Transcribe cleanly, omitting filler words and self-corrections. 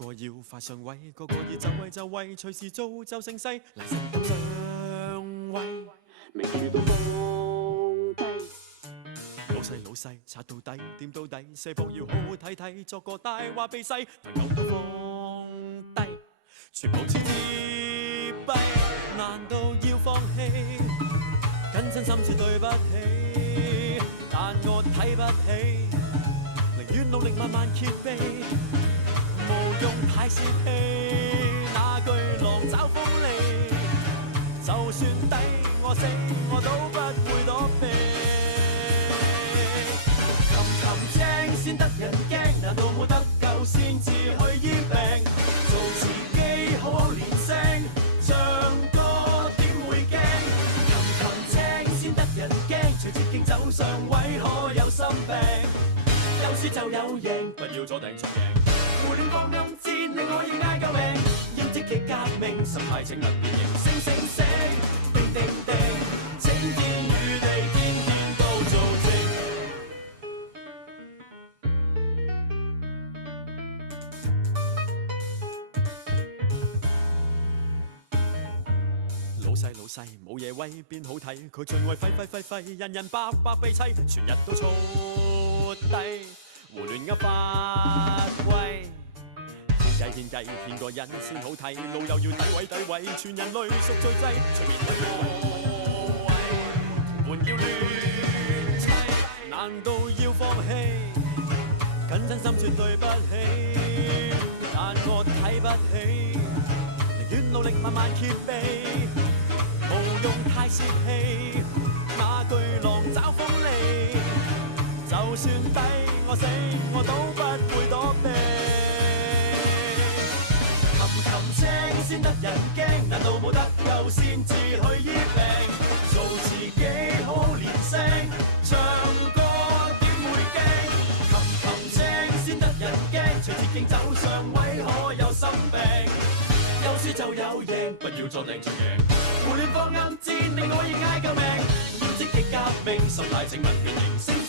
個要快上位，個個要就位，隨時造就盛世，嚟成咁上位，名譽都放低。老細刷到底，掂到底，社服要好好睇睇，作個大話避世，朋友都放低，全部自閉，難道要放棄？緊真心切對不起，但我睇不起，寧願努力慢慢揭秘，無用太泄氣，那巨浪找鋒利，就算抵我死，我都不會躲避。正先得人驚，難道冇得救先至去醫病？做自己好好練聲，唱歌點會驚？琴正先得人驚，隨捷徑走上位可有心病？有輸就有贏，不要左頂左贏。胡亂放暗箭令我要嗌救命，要積極革命，心態請勿變形。醒醒醒，定定定，青天與地，天天都做證。老細冇嘢威邊好睇，佢盡為揮，人人白被砌，全日都燥低，胡亂噏發威，獻計獻個人先好睇，路又要詆毀，全人類贖罪制，隨便去無謂，換要亂砌，難道要放棄？緊真心絕對不起，但我睇不起，寧願努力慢慢揭秘。無用太泄氣，那巨浪找鋒利，就算抵我死，我都不會躲避。琴聲先得人驚，難道冇得救先至去醫病？做自己好好練聲，唱歌點會驚？琴聲先得人驚，隨捷徑走上位可有心病？有輸就有贏，不要左頂左贏。胡亂放暗箭令我要嗌救命，要積極革命，心態請勿變形。